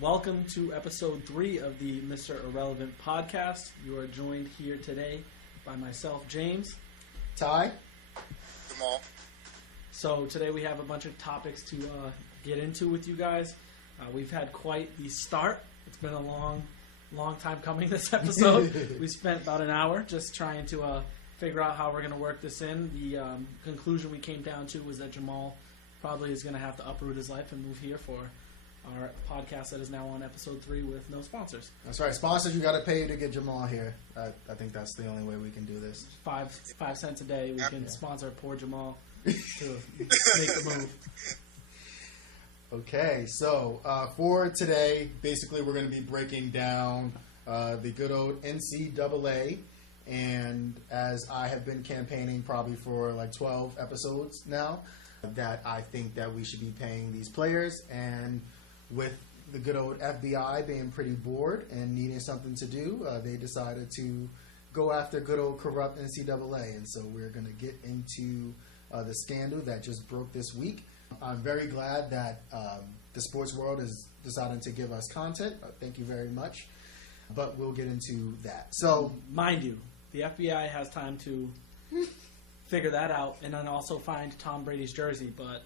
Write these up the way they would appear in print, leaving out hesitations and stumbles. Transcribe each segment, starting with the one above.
Welcome to episode 3 of the Mr. Irrelevant podcast. You are joined here today by myself, Jaymes. Ty. Jamal. So today we have a bunch of topics to get into with you guys. We've had quite the start. It's been a long time coming, this episode. We spent about an hour just trying to figure out how we're going to work this in. The conclusion we came down to was that Jamal probably is going to have to uproot his life and move here for our podcast that is now on episode 3 with no sponsors. That's right. Sponsors, you got to pay to get Jamal here. I think that's the only way we can do this. 5 cents a day, we can sponsor poor Jamal to make the move. Okay, so for today, basically we're going to be breaking down the good old NCAA. And as I have been campaigning probably for like 12 episodes now, that I think that we should be paying these players. And with the good old FBI being pretty bored and needing something to do, they decided to go after good old corrupt NCAA. And so we're going to get into the scandal that just broke this week. I'm very glad that the sports world is deciding to give us content. Thank you very much. But we'll get into that. So, mind you, the FBI has time to figure that out and then also find Tom Brady's jersey, but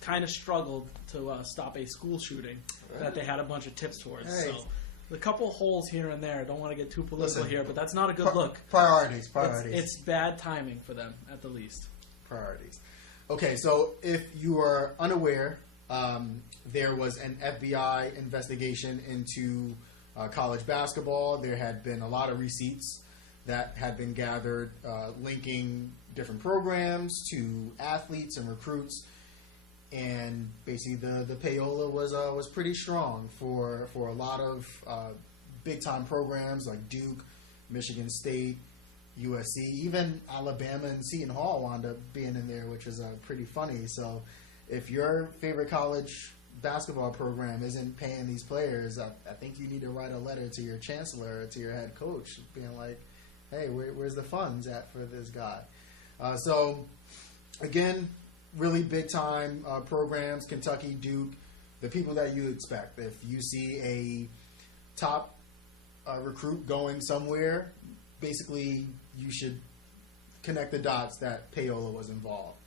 kind of struggled to stop a school shooting that they had a bunch of tips towards. Hey. So a couple holes here and there. Don't want to get too political here, but that's not a good look. Priorities. It's bad timing for them, at the least. Priorities. Okay, so if you are unaware, there was an FBI investigation into college basketball. There had been a lot of receipts that had been gathered linking different programs to athletes and recruits, and basically the payola was pretty strong for a lot of big time programs like Duke, Michigan State, USC, even Alabama and Seton Hall wound up being in there, which is pretty funny. So if your favorite college basketball program isn't paying these players, I think you need to write a letter to your chancellor or to your head coach being like, hey, where's the funds at for this guy? So again, really big time programs, Kentucky, Duke, the people that you expect. If you see a top recruit going somewhere, basically you should connect the dots that payola was involved.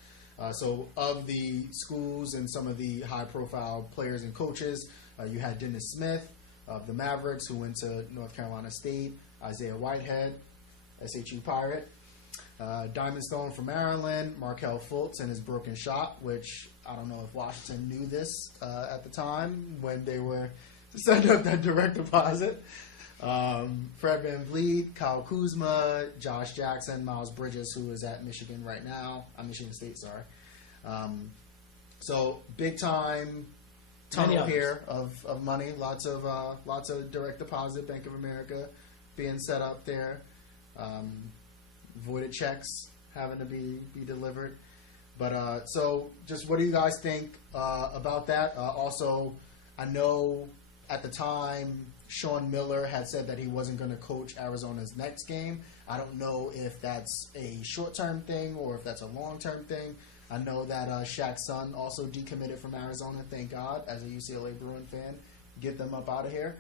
So of the schools and some of the high-profile players and coaches, you had Dennis Smith of the Mavericks, who went to North Carolina State, Isaiah Whitehead, SHU Pirate, Diamond Stone from Maryland, Markelle Fultz and his broken shot, which I don't know if Washington knew this at the time when they were setting up that direct deposit. Fred VanVleet, Kyle Kuzma, Josh Jackson, Miles Bridges, who is at Michigan right now. Michigan State, sorry. So big time tunnel here of money. Lots of direct deposit, Bank of America being set up there. Voided checks having to be delivered. But so just what do you guys think about that? Also, I know at the time Sean Miller had said that he wasn't going to coach Arizona's next game. I don't know if that's a short-term thing or if that's a long-term thing. I know that Shaq's son also decommitted from Arizona, thank God, as a UCLA Bruin fan. Get them up out of here.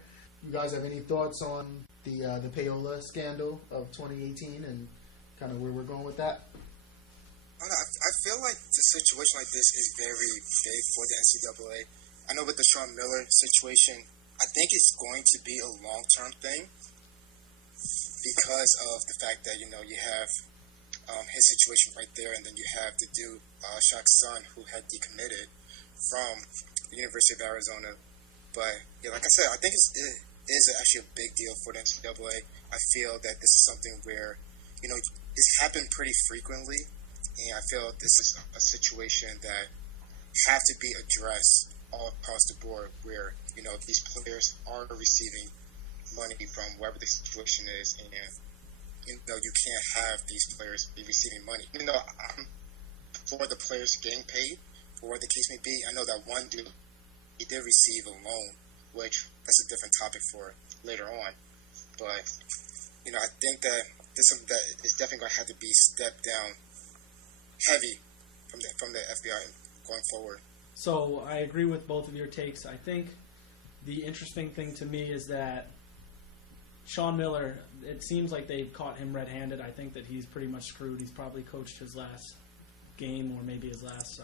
You guys have any thoughts on the payola scandal of 2018 and kind of where we're going with that? I feel like the situation like this is very big for the NCAA. I know with the Sean Miller situation, I think it's going to be a long-term thing because of the fact that, you have his situation right there, and then you have the dude, Shaq's son, who had decommitted from the University of Arizona. But, yeah, like I said, I think it is actually a big deal for the NCAA. I feel that this is something where, it's happened pretty frequently, and I feel this is a situation that have to be addressed all across the board where, these players are receiving money from wherever the situation is, and, you can't have these players be receiving money. Even though I'm for the players getting paid, for what the case may be, I know that one dude, he did receive a loan, which that's a different topic for later on. But, I think that this is something that is definitely going to have to be stepped down heavy from the FBI going forward. So I agree with both of your takes. I think the interesting thing to me is that Sean Miller, it seems like they've caught him red-handed. I think that he's pretty much screwed. He's probably coached his last game or maybe his last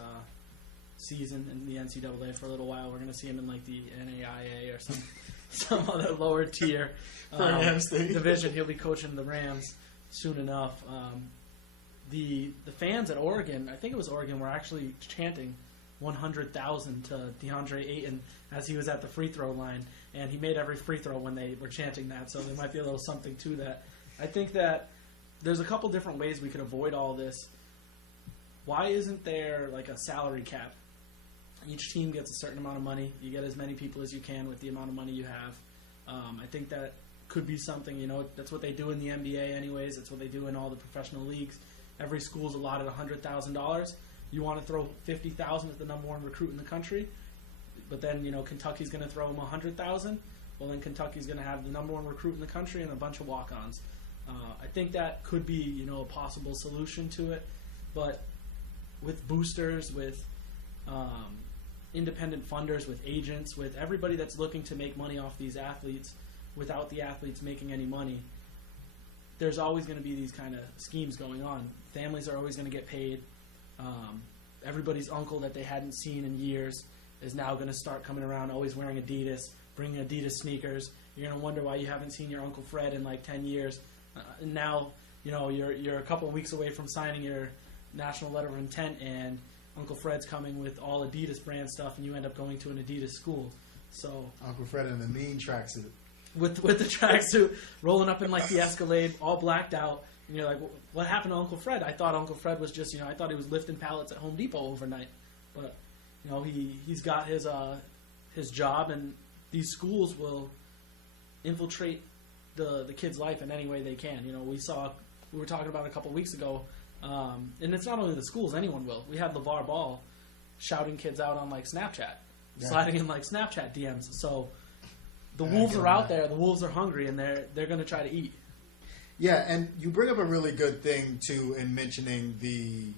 season in the NCAA for a little while. We're going to see him in like the NAIA or some other lower tier division. He'll be coaching the Rams soon enough. The fans at Oregon, I think it was Oregon, were actually chanting 100,000 to DeAndre Ayton as he was at the free throw line, and he made every free throw when they were chanting that, so there might be a little something to that. I think that there's a couple different ways we could avoid all this. Why isn't there like a salary cap? Each team gets a certain amount of money. You get as many people as you can with the amount of money you have. I think that could be something, you know, that's what they do in the NBA anyways. That's what they do in all the professional leagues. Every school's allotted $100,000. You want to throw $50,000 at the number one recruit in the country, but then, you know, Kentucky's going to throw him $100,000. Well, then Kentucky's going to have the number one recruit in the country and a bunch of walk-ons. I think that could be, you know, a possible solution to it. But with boosters, with independent funders, with agents, with everybody that's looking to make money off these athletes without the athletes making any money, there's always going to be these kind of schemes going on. Families are always going to get paid. Everybody's uncle that they hadn't seen in years is now going to start coming around always wearing Adidas, bringing Adidas sneakers. You're going to wonder why you haven't seen your Uncle Fred in like 10 years. And now, you know, you're a couple of weeks away from signing your national letter of intent, and Uncle Fred's coming with all Adidas brand stuff, and you end up going to an Adidas school. So Uncle Fred in the mean tracksuit. With the tracksuit, rolling up in like the Escalade, all blacked out. And you're like, what happened to Uncle Fred? I thought Uncle Fred was just, you know, I thought he was lifting pallets at Home Depot overnight. But, you know, he's got his job, and these schools will infiltrate the kid's life in any way they can. You know, we were talking about it a couple of weeks ago, and it's not only the schools, anyone will. We had LeVar Ball shouting kids out on like Snapchat, sliding in like Snapchat DMs. So the wolves are out there, the wolves are hungry, and they're going to try to eat. Yeah, and you bring up a really good thing, too, in mentioning the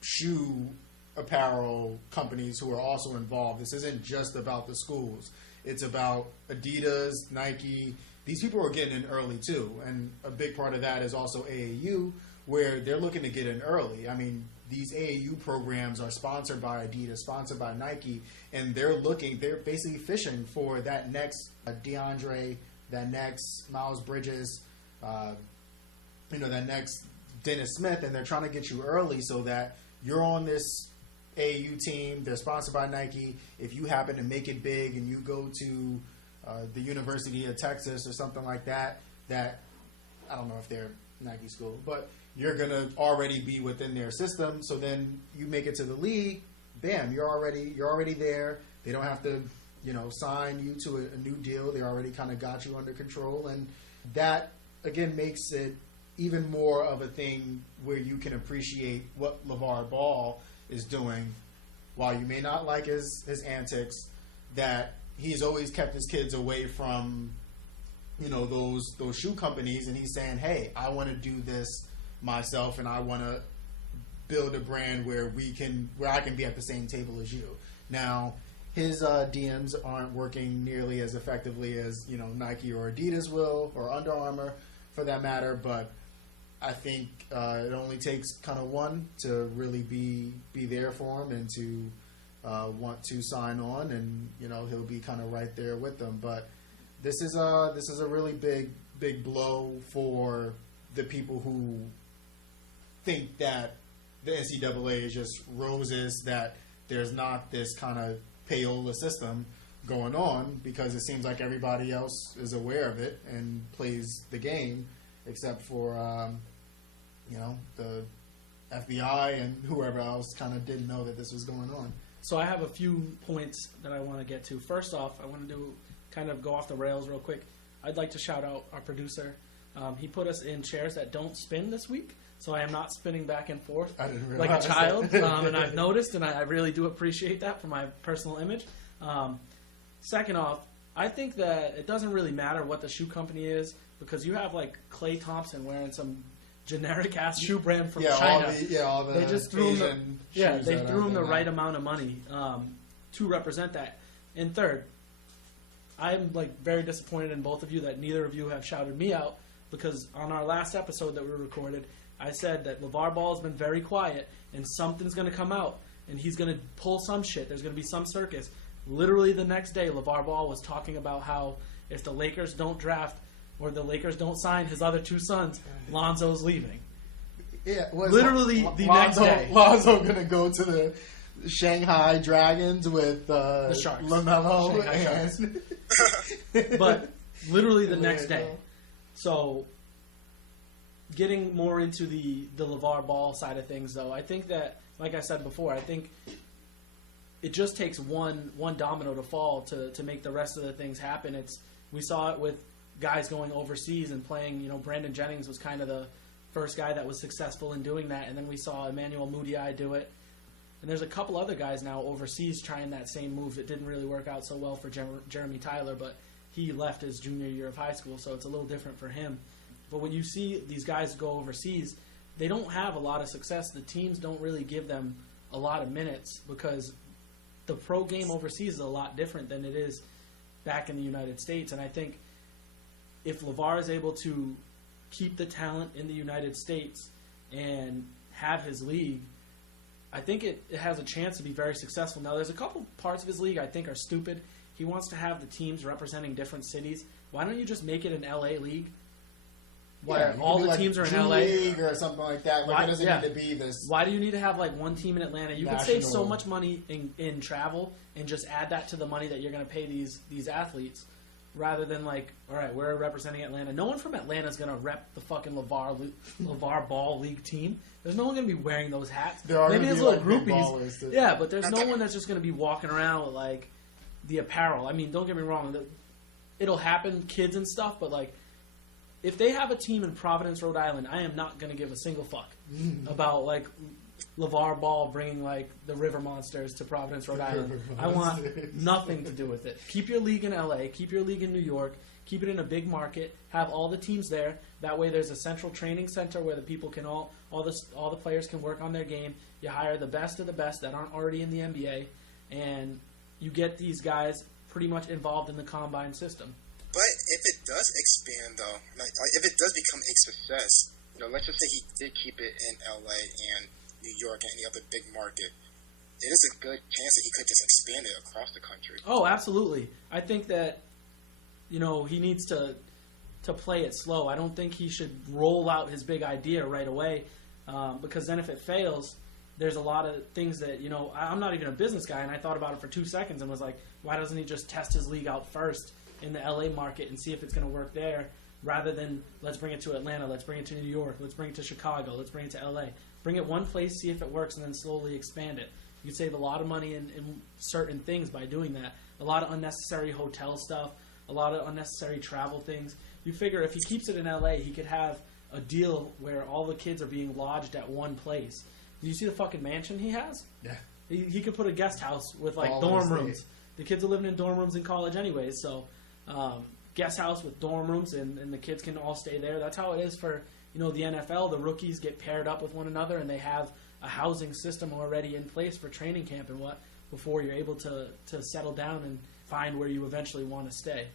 shoe apparel companies who are also involved. This isn't just about the schools. It's about Adidas, Nike. These people are getting in early, too. And a big part of that is also AAU, where they're looking to get in early. I mean, these AAU programs are sponsored by Adidas, sponsored by Nike, and they're basically fishing for that next DeAndre, that next Miles Bridges, that next Dennis Smith, and they're trying to get you early so that you're on this AAU team. They're sponsored by Nike. If you happen to make it big and you go to the University of Texas or something like that I don't know if they're Nike school, but you're going to already be within their system. So then you make it to the league, bam, you're already there. They don't have to, you know, sign you to a new deal. They already kind of got you under control, and that again makes it even more of a thing where you can appreciate what LeVar Ball is doing. While you may not like his antics, that he's always kept his kids away from, you know, those shoe companies, and he's saying, hey, I want to do this myself, and I want to build a brand where I can be at the same table as you. Now, his DMs aren't working nearly as effectively as, you know, Nike or Adidas will, or Under Armour for that matter, but I think it only takes kind of one to really be there for him and to want to sign on, and, you know, he'll be kind of right there with them. But this is a really big blow for the people who think that the NCAA is just roses, that there's not this kind of payola system going on, because it seems like everybody else is aware of it and plays the game, except for the FBI and whoever else kind of didn't know that this was going on. So I have a few points that I want to get to. First off, I want to kind of go off the rails real quick. I'd like to shout out our producer. He put us in chairs that don't spin this week, so I am not spinning back and forth like a child. And I've noticed, and I really do appreciate that for my personal image. Second off, I think that it doesn't really matter what the shoe company is, because you have like Klay Thompson wearing some generic ass shoe brand from China. All the they just threw him the right now. amount of money to represent that. And third, I'm like very disappointed in both of you that neither of you have shouted me out, because on our last episode that we recorded, I said that LeVar Ball has been very quiet and something's going to come out and he's going to pull some shit. There's going to be some circus. Literally the next day, LeVar Ball was talking about how if the Lakers don't draft or the Lakers don't sign his other two sons, Lonzo's leaving. Yeah, was Literally the next day. Lonzo going to go to the Shanghai Dragons with the Sharks. LaMelo and But literally the next day. So, getting more into the LeVar Ball side of things, though, I think that, like I said before, I think it just takes one domino to fall to make the rest of the things happen. We saw it with guys going overseas and playing. Brandon Jennings was kind of the first guy that was successful in doing that, and then we saw Emmanuel Mudiay do it. And there's a couple other guys now overseas trying that same move. It didn't really work out so well for Jeremy Tyler, but he left his junior year of high school, so it's a little different for him. But when you see these guys go overseas, they don't have a lot of success. The teams don't really give them a lot of minutes because the pro game overseas is a lot different than it is back in the United States. And I think if LeVar is able to keep the talent in the United States and have his league, I think it has a chance to be very successful. Now, there's a couple parts of his league I think are stupid. He wants to have the teams representing different cities. Why don't you just make it an LA league? Where all the teams are in LA League or something like that. It doesn't need to be this. Why do you need to have like one team in Atlanta? You can save so much money in travel and just add that to the money that you're going to pay these athletes, rather than like, all right, we're representing Atlanta. No one from Atlanta is going to rep the fucking LeVar Ball League team. There's no one going to be wearing those hats. Maybe his little groupies. Yeah, but there's no one that's just going to be walking around with like the apparel. I mean, don't get me wrong. It'll happen, kids and stuff, but like, if they have a team in Providence, Rhode Island, I am not going to give a single fuck about like LeVar Ball bringing like the River Monsters to Providence, Rhode Island. I want nothing to do with it. Keep your league in LA. Keep your league in New York. Keep it in a big market. Have all the teams there. That way, there's a central training center where the people can all the players can work on their game. You hire the best of the best that aren't already in the NBA, and you get these guys pretty much involved in the combine system. But if it does expand, though, like if it does become a success, let's just say he did keep it in LA and New York and any other big market, it is a good chance that he could just expand it across the country. Oh, absolutely. I think that, he needs to play it slow. I don't think he should roll out his big idea right away, because then if it fails, there's a lot of things that, I'm not even a business guy, and I thought about it for 2 seconds and was like, why doesn't he just test his league out first in the LA market and see if it's going to work there, rather than let's bring it to Atlanta, let's bring it to New York, let's bring it to Chicago, let's bring it to LA. Bring it one place, see if it works, and then slowly expand it. You can save a lot of money in certain things by doing that. A lot of unnecessary hotel stuff, a lot of unnecessary travel things. You figure if he keeps it in LA, he could have a deal where all the kids are being lodged at one place. Do you see the fucking mansion he has? Yeah. He could put a guest house with like all dorm rooms. The kids are living in dorm rooms in college anyways, so guest house with dorm rooms, and the kids can all stay there. That's how it is for the NFL. The rookies get paired up with one another, and they have a housing system already in place for training camp and before you're able to settle down and find where you eventually want to stay.